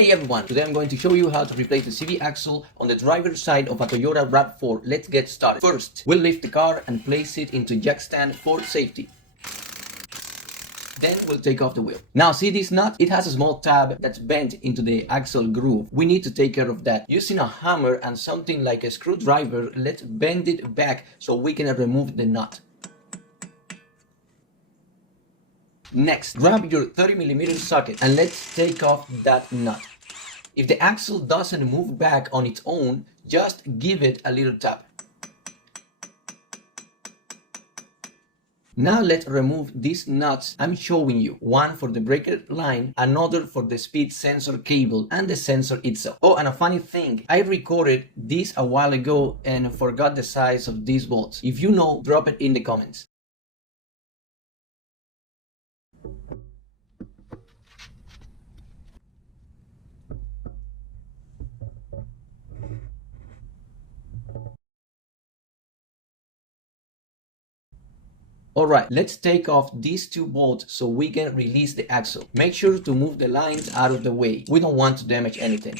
Hey everyone, today I'm going to show you how to replace the CV axle on the driver's side of a Toyota RAV4. Let's get started. First, we'll lift the car and place it into jack stand for safety. Then we'll take off the wheel. Now see this nut? It has a small tab that's bent into the axle groove. We need to take care of that. Using a hammer and something like a screwdriver, let's bend it back so we can remove the nut. Next, grab your 30mm socket and let's take off that nut. If the axle doesn't move back on its own, just give it a little tap. Now let's remove these nuts I'm showing you. One for the breaker line, another for the speed sensor cable and the sensor itself. Oh, and a funny thing, I recorded this a while ago and forgot the size of these bolts. If you know, drop it in the comments. Alright, let's take off these two bolts so we can release the axle. Make sure to move the lines out of the way. We don't want to damage anything.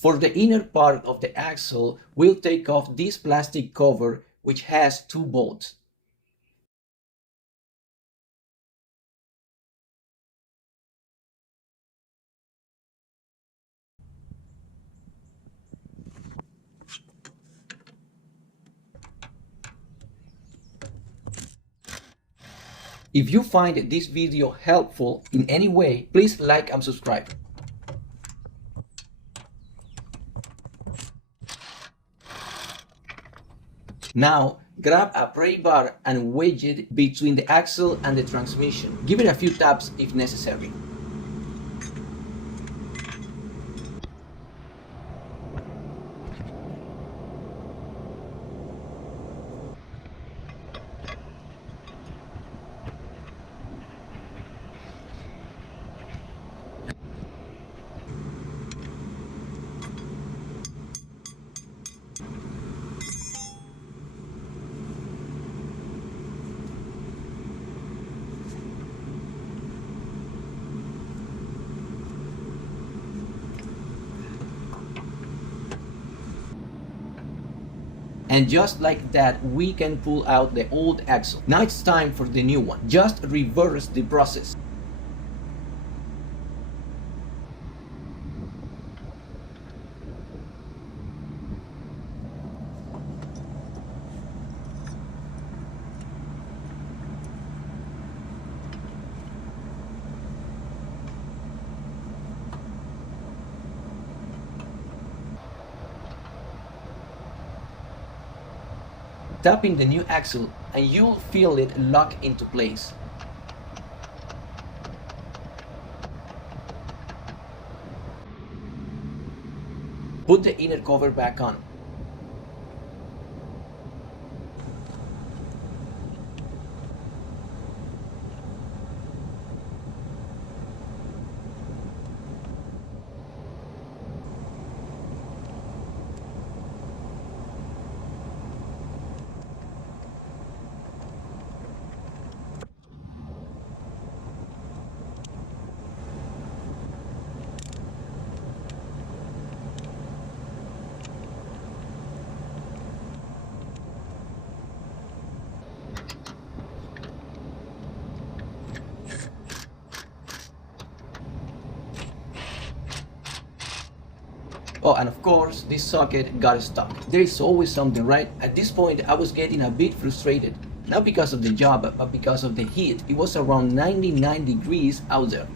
For the inner part of the axle, we'll take off this plastic cover which has two bolts. If you find this video helpful in any way, please like and subscribe. Now, grab a pry bar and wedge it between the axle and the transmission. Give it a few taps if necessary. And just like that, we can pull out the old axle. Now it's time for the new one. Just reverse the process. Tapping the new axle and you'll feel it lock into place. Put the inner cover back on. Oh, and of course, this socket got stuck. There is always something, right? At this point, I was getting a bit frustrated. Not because of the job, but because of the heat. It was around 99 degrees out there.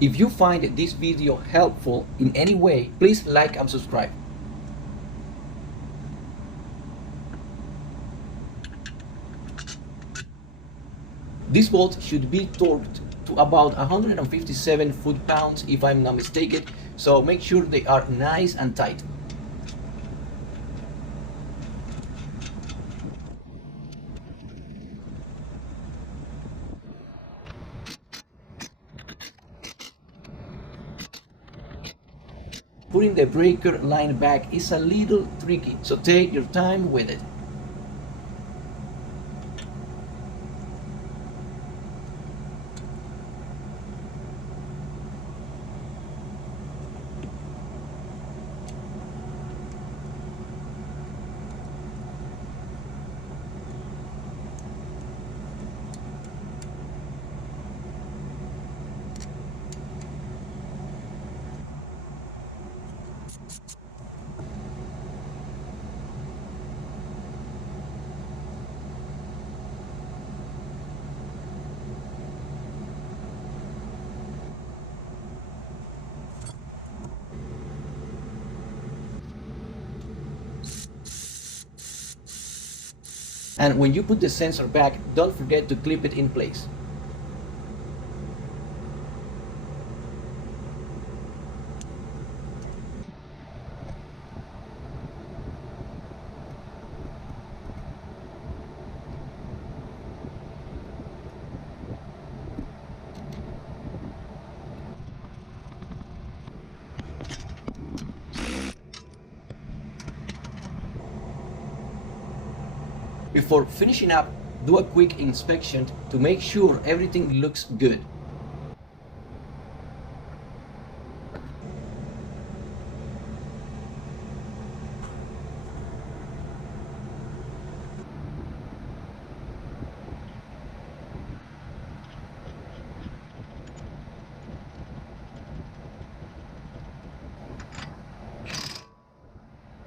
If you find this video helpful in any way, please like and subscribe. This bolt should be torqued to about 157 foot-pounds if I'm not mistaken, so make sure they are nice and tight. Putting the breaker line back is a little tricky, so take your time with it. And when you put the sensor back, don't forget to clip it in place. Before finishing up, do a quick inspection to make sure everything looks good.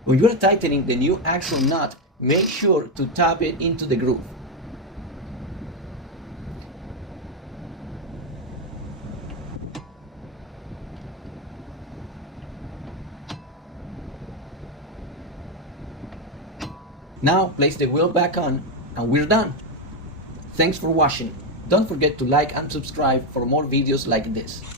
When you're tightening the new axle nut, make sure to tap it into the groove. Now place the wheel back on and we're done. Thanks for watching. Don't forget to like and subscribe for more videos like this.